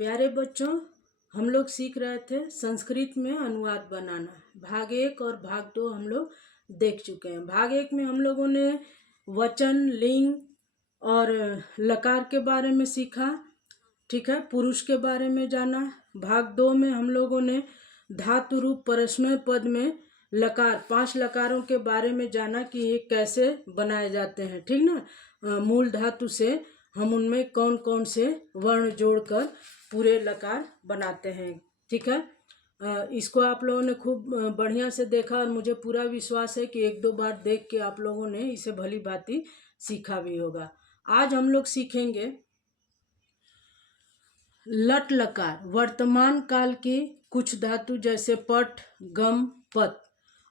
प्यारे बच्चों, हम लोग सीख रहे थे संस्कृत में अनुवाद बनाना। भाग 1 और भाग 2 हम लोग देख चुके हैं। भाग 1 में हम लोगों ने वचन, लिंग और लकार के बारे में सीखा, ठीक है, पुरुष के बारे में जाना। भाग 2 में हम लोगों ने धातु रूप परस्मय पद में लकार, 5 लकारों के बारे में जाना कि ये कैसे बनाए जाते हैं, ठीक ना। मूल धातु से हम उनमें कौन कौन से वर्ण जोड़कर पूरे लकार बनाते हैं, ठीक है। इसको आप लोगों ने खूब बढ़िया से देखा और मुझे पूरा विश्वास है कि 1-2 बार देख के आप लोगों ने इसे भली भांति सीखा भी होगा। आज हम लोग सीखेंगे लट लकार, वर्तमान काल की कुछ धातु जैसे पट, गम, पत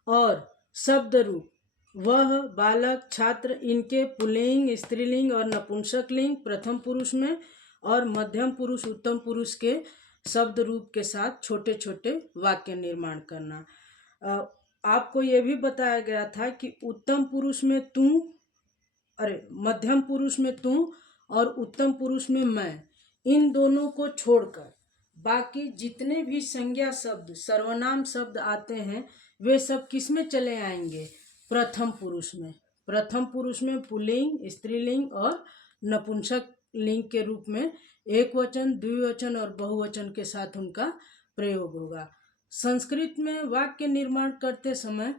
और शब्द रूप वह, बालक, छात्र, इनके पुल्लिंग, स्त्रीलिंग और नपुंसकलिंग प्रथम पुरुष में और मध्यम पुरुष, उत्तम पुरुष के शब्द रूप के साथ छोटे छोटे वाक्य निर्माण करना। आपको यह भी बताया गया था कि उत्तम पुरुष में तू, मध्यम पुरुष में तू और उत्तम पुरुष में मैं, इन दोनों को छोड़कर बाकी जितने भी संज्ञा शब्द, सर्वनाम शब्द आते हैं वे सब किस में चले आएंगे? प्रथम पुरुष में। प्रथम पुरुष में पुल्लिंग, स्त्रीलिंग और नपुंसक लिंग के रूप में एक वचन, द्विवचन और बहुवचन के साथ उनका प्रयोग होगा। संस्कृत में वाक्य निर्माण करते समय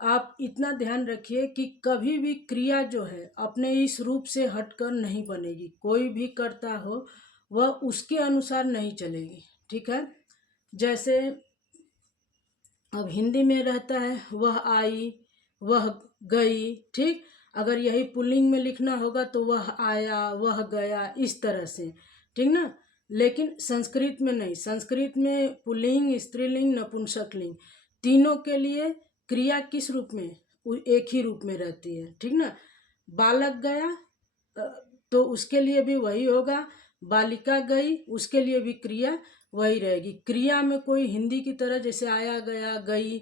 आप इतना ध्यान रखिए कि कभी भी क्रिया जो है अपने इस रूप से हटकर नहीं बनेगी। कोई भी कर्ता हो वह उसके अनुसार नहीं चलेगी, ठीक है। जैसे अब हिंदी में रहता है वह आई, वह गई, ठीक। अगर यही पुल्लिंग में लिखना होगा तो वह आया, वह गया, इस तरह से, ठीक ना। लेकिन संस्कृत में नहीं। संस्कृत में पुल्लिंग, स्त्रीलिंग, नपुंसकलिंग तीनों के लिए क्रिया किस रूप में? एक ही रूप में रहती है, ठीक ना। बालक गया तो उसके लिए भी वही होगा, बालिका गई उसके लिए भी क्रिया वही रहेगी। क्रिया में कोई हिंदी की तरह जैसे आया, गया, गई,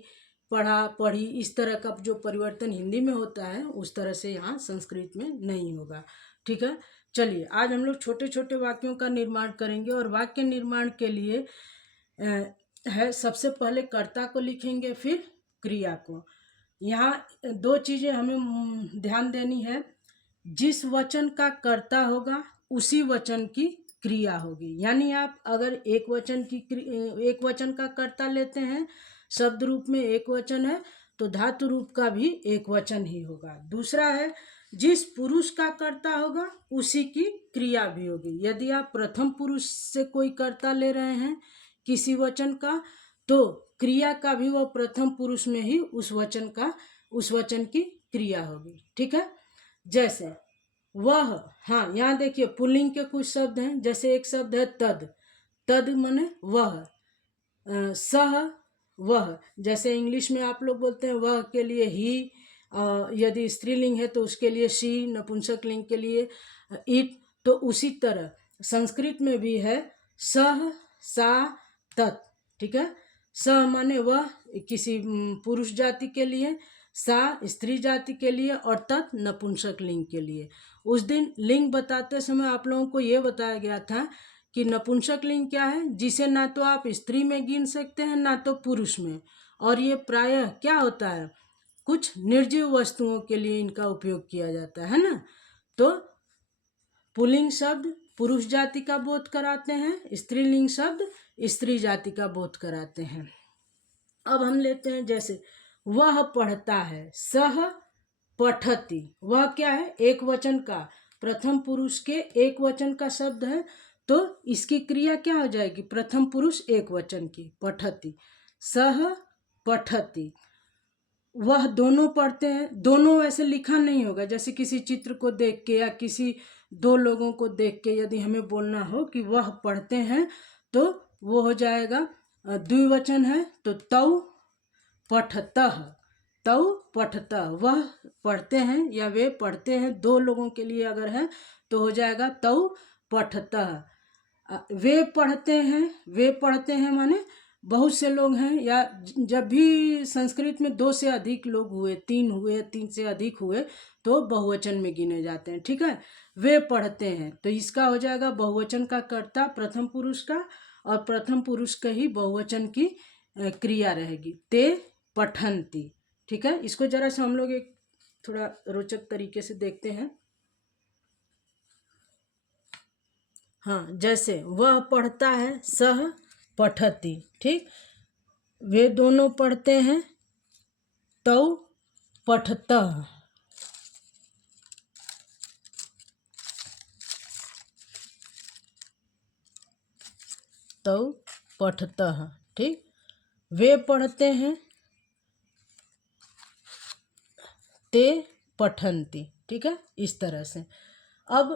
पढ़ा, पढ़ी, इस तरह का जो परिवर्तन हिंदी में होता है उस तरह से यहाँ संस्कृत में नहीं होगा, ठीक है। चलिए आज हम लोग छोटे छोटे वाक्यों का निर्माण करेंगे और वाक्य निर्माण के लिए सबसे पहले कर्ता को लिखेंगे, फिर क्रिया को। यहाँ 2 चीज़ें हमें ध्यान देनी है। जिस वचन का कर्ता होगा उसी वचन की क्रिया होगी। यानी आप अगर एक वचन का कर्ता लेते हैं, शब्द रूप में एक वचन है तो धातु रूप का भी एक वचन ही होगा। दूसरा है जिस पुरुष का कर्ता होगा उसी की क्रिया भी होगी। यदि आप प्रथम पुरुष से कोई कर्ता ले रहे हैं किसी वचन का तो क्रिया का भी वह प्रथम पुरुष में ही उस वचन की क्रिया होगी, ठीक है। जैसे वह, हाँ यहाँ देखिए पुल्लिंग के कुछ शब्द हैं। जैसे एक शब्द है तद, तद माने वह, सह वह। जैसे इंग्लिश में आप लोग बोलते हैं वह के लिए ही, यदि स्त्रीलिंग है तो उसके लिए शी, नपुंसक लिंग के लिए इट। तो उसी तरह संस्कृत में भी है सह, सा, तत्, ठीक है। सह माने वह किसी पुरुष जाति के लिए, सा स्त्री जाति के लिए और तत् नपुंसक लिंग के लिए। उस दिन लिंग बताते समय आप लोगों को यह बताया गया था कि नपुंसक लिंग क्या है, जिसे ना तो आप स्त्री में गिन सकते हैं ना तो पुरुष में, और ये प्रायः क्या होता है, कुछ निर्जीव वस्तुओं के लिए इनका उपयोग किया जाता है ना। तो पुल्लिंग शब्द पुरुष जाति का बोध कराते हैं, स्त्रीलिंग शब्द स्त्री जाति का बोध कराते हैं। अब हम लेते हैं जैसे वह पढ़ता है, सह पठति। वह क्या है, एक वचन का, प्रथम पुरुष के एक वचन का शब्द है तो इसकी क्रिया क्या हो जाएगी, प्रथम पुरुष एक वचन की, पठति। सह पठति, वह दोनों पढ़ते हैं। दोनों वैसे लिखा नहीं होगा, जैसे किसी चित्र को देख के या किसी 2 लोगों को देख के यदि हमें बोलना हो कि वह पढ़ते हैं तो वो हो जाएगा, द्विवचन है तो तौ पठतः, तौ पठतः, वह पढ़ते हैं या वे पढ़ते हैं। 2 लोगों के लिए अगर है तो हो जाएगा तौ पठतः। वे पढ़ते हैं, वे पढ़ते हैं माने बहुत से लोग हैं, या जब भी संस्कृत में 2 से अधिक लोग हुए, 3 हुए, 3 से अधिक हुए, तो बहुवचन में गिने जाते हैं। ठीक है, वे पढ़ते हैं, तो इसका हो जाएगा बहुवचन का कर्ता प्रथम पुरुष का, और प्रथम पुरुष का ही बहुवचन की क्रिया रहेगी, ते पठन्ति। ठीक है, इसको जरा से हम लोग एक थोड़ा रोचक तरीके से देखते हैं। हाँ, जैसे वह पढ़ता है, सह पठति। ठीक, वे दोनों पढ़ते हैं, तौ पठतः। तौ पठतः। ठीक, वे पढ़ते हैं, ते पठन्ति। ठीक है, इस तरह से। अब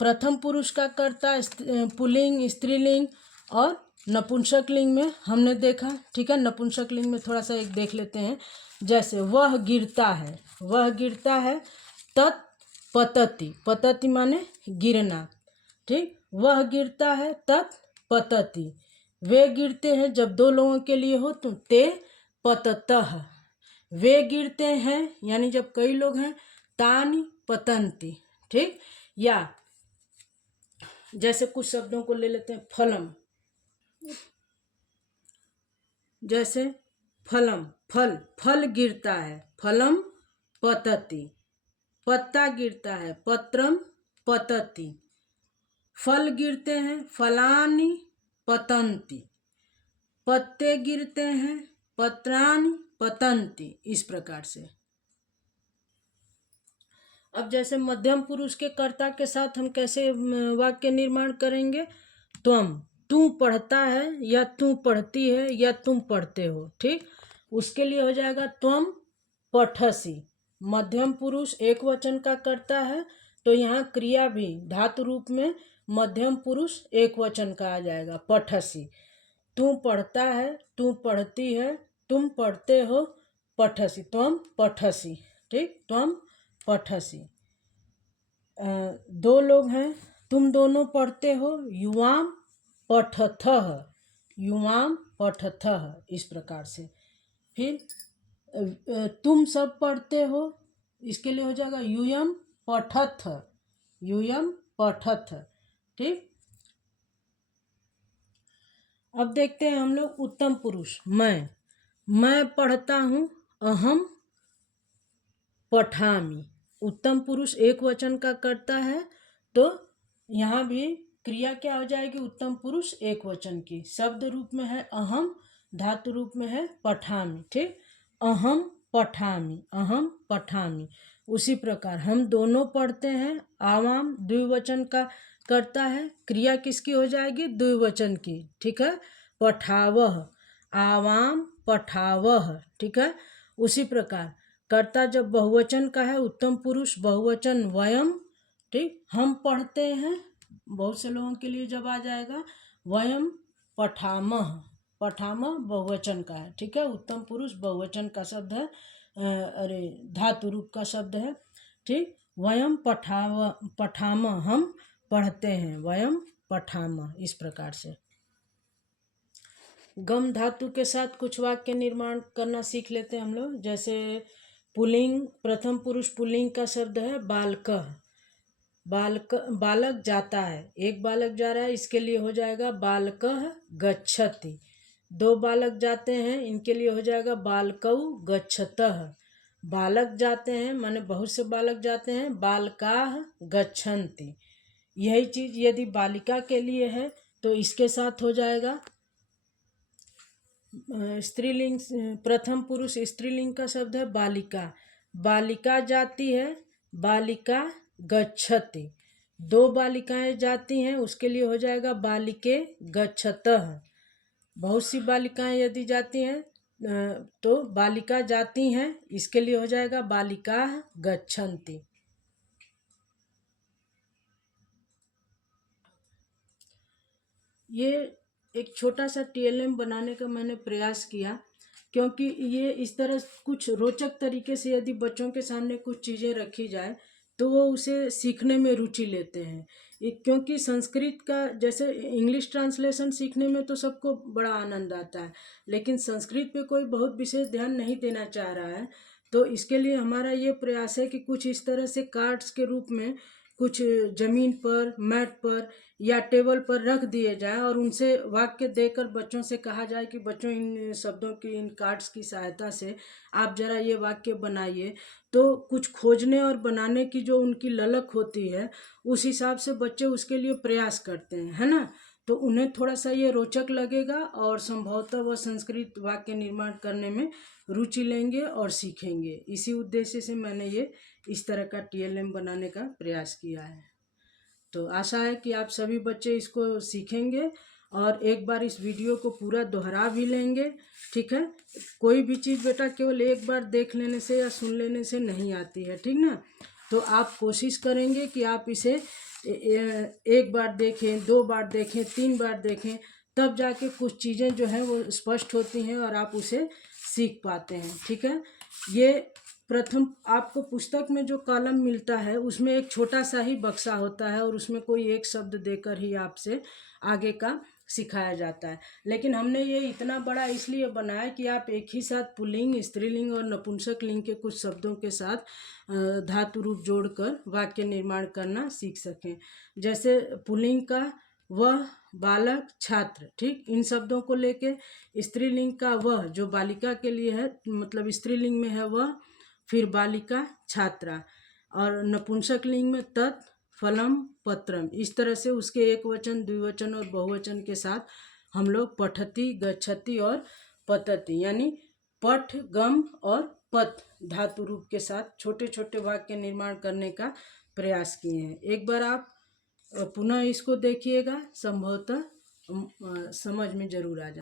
प्रथम पुरुष का कर्ता पुल्लिंग, स्त्रीलिंग और नपुंसक लिंग में हमने देखा। ठीक है, नपुंसक लिंग में थोड़ा सा एक देख लेते हैं। जैसे वह गिरता है, वह गिरता है, तत् पतति। पतति माने गिरना। ठीक, वह गिरता है, तत् पतति। वे गिरते हैं, जब 2 लोगों के लिए हो तो ते पततः। वे गिरते हैं, यानी जब कई लोग हैं, तानि पतन्ति। ठीक, या जैसे कुछ शब्दों को ले लेते हैं, फलम। जैसे फलम, फल, फल गिरता है, फलम पतति। पत्ता गिरता है, पत्रम पतति। फल गिरते हैं, फलानि पतन्ति। पत्ते गिरते हैं, पत्राणि पतन्ति। इस प्रकार से। अब जैसे मध्यम पुरुष के कर्ता के साथ हम कैसे वाक्य निर्माण करेंगे? त्वम, तू पढ़ता है, या तू पढ़ती है, या तुम पढ़ते हो। ठीक, उसके लिए हो जाएगा त्वम पठसि। मध्यम पुरुष एक वचन का कर्ता है, तो यहाँ क्रिया भी धातु रूप में मध्यम पुरुष एक वचन का आ जाएगा, पठसि। तू पढ़ता है, तू पढ़ती है, तुम पढ़ते हो, पठसि, त्वम पठसि। ठीक, त्वम पठसि। 2 लोग हैं, तुम दोनों पढ़ते हो, युवाम पठथः। युवाम पठथः, इस प्रकार से। फिर तुम सब पढ़ते हो, इसके लिए हो जाएगा यूयम पठथ। यूयम पठथ। ठीक, अब देखते हैं हम लोग उत्तम पुरुष। मैं पढ़ता हूँ, अहम पठामि। उत्तम पुरुष एक वचन का करता है, तो यहाँ भी क्रिया क्या हो जाएगी? उत्तम पुरुष एक वचन की। शब्द रूप में है अहम, धातु रूप में है पठामि। ठीक, अहम पठामि, अहम पठामि। उसी प्रकार हम दोनों पढ़ते हैं, आवाम द्विवचन का करता है, क्रिया किसकी हो जाएगी? द्विवचन की। ठीक है, पठावह, आवाम पठावह। ठीक है, उसी प्रकार कर्ता जब बहुवचन का है, उत्तम पुरुष बहुवचन वयम। ठीक, हम पढ़ते हैं, बहुत से लोगों के लिए जब आ जाएगा वयम पठामह। पठामह बहुवचन का है। ठीक है, उत्तम पुरुष बहुवचन का शब्द है, धातु रूप का शब्द है। ठीक, वयम पठामह, हम पढ़ते हैं, वयम पठामह। इस प्रकार से गम धातु के साथ कुछ वाक्य निर्माण करना सीख लेते हैं हम लोग। जैसे पुल्लिंग, प्रथम पुरुष पुल्लिंग का शब्द है बालकः। बालक जाता है, एक बालक जा रहा है, इसके लिए हो जाएगा बालकः गच्छति। 2 बालक जाते हैं, इनके लिए हो जाएगा बालकौ गच्छतः। बालक जाते हैं माने बहुत से बालक जाते हैं, बालकाः गच्छन्ति। यही चीज यदि बालिका के लिए है तो इसके साथ हो जाएगा स्त्रीलिंग। प्रथम पुरुष स्त्रीलिंग का शब्द है बालिका। बालिका जाती है, बालिका गच्छति। 2 बालिकाएं जाती हैं, उसके लिए हो जाएगा बालिके गच्छतः। बहुत सी बालिकाएं यदि जाती हैं तो बालिका जाती हैं, इसके लिए हो जाएगा बालिका गच्छन्ति। ये एक छोटा सा TLM बनाने का मैंने प्रयास किया, क्योंकि ये इस तरह कुछ रोचक तरीके से यदि बच्चों के सामने कुछ चीज़ें रखी जाए तो वो उसे सीखने में रुचि लेते हैं। क्योंकि संस्कृत का जैसे इंग्लिश ट्रांसलेशन सीखने में तो सबको बड़ा आनंद आता है, लेकिन संस्कृत पे कोई बहुत विशेष ध्यान नहीं देना चाह रहा है। तो इसके लिए हमारा ये प्रयास है कि कुछ इस तरह से कार्ड्स के रूप में कुछ जमीन पर, मैट पर या टेबल पर रख दिए जाएं और उनसे वाक्य देकर बच्चों से कहा जाए कि बच्चों इन शब्दों की, इन कार्ड्स की सहायता से आप जरा ये वाक्य बनाइए। तो कुछ खोजने और बनाने की जो उनकी ललक होती है, उस हिसाब से बच्चे उसके लिए प्रयास करते हैं, है ना। तो उन्हें थोड़ा सा ये रोचक लगेगा और संभवतः वह संस्कृत वाक्य निर्माण करने में रुचि लेंगे और सीखेंगे। इसी उद्देश्य से मैंने ये इस तरह का टीएलएम बनाने का प्रयास किया है। तो आशा है कि आप सभी बच्चे इसको सीखेंगे और एक बार इस वीडियो को पूरा दोहरा भी लेंगे, ठीक है। कोई भी चीज़ बेटा केवल एक बार देख लेने से या सुन लेने से नहीं आती है, ठीक ना। तो आप कोशिश करेंगे कि आप इसे एक बार देखें, 2 बार देखें, 3 बार देखें, तब जाके कुछ चीज़ें जो हैं वो स्पष्ट होती हैं और आप उसे सीख पाते हैं, ठीक है। ये प्रथम आपको पुस्तक में जो कॉलम मिलता है उसमें एक छोटा सा ही बक्सा होता है और उसमें कोई एक शब्द देकर ही आपसे आगे का सिखाया जाता है। लेकिन हमने ये इतना बड़ा इसलिए बनाया कि आप एक ही साथ पुल्लिंग, स्त्रीलिंग और नपुंसक लिंग के कुछ शब्दों के साथ धातु रूप जोड़कर वाक्य निर्माण करना सीख सकें। जैसे पुल्लिंग का वह, बालक, छात्र, ठीक, इन शब्दों को लेके स्त्रीलिंग का वह जो बालिका के लिए है, मतलब स्त्रीलिंग में है वह, फिर बालिका, छात्रा, और नपुंसक लिंग में तत्, फलम, पत्रम। इस तरह से उसके एक वचन, द्विवचन और बहुवचन के साथ हम लोग पठति, गच्छति और पतति यानी पठ, गम और पत धातु रूप के साथ छोटे छोटे वाक्य निर्माण करने का प्रयास किए हैं। एक बार आप पुनः इसको देखिएगा, संभवतः समझ में जरूर आ जाए।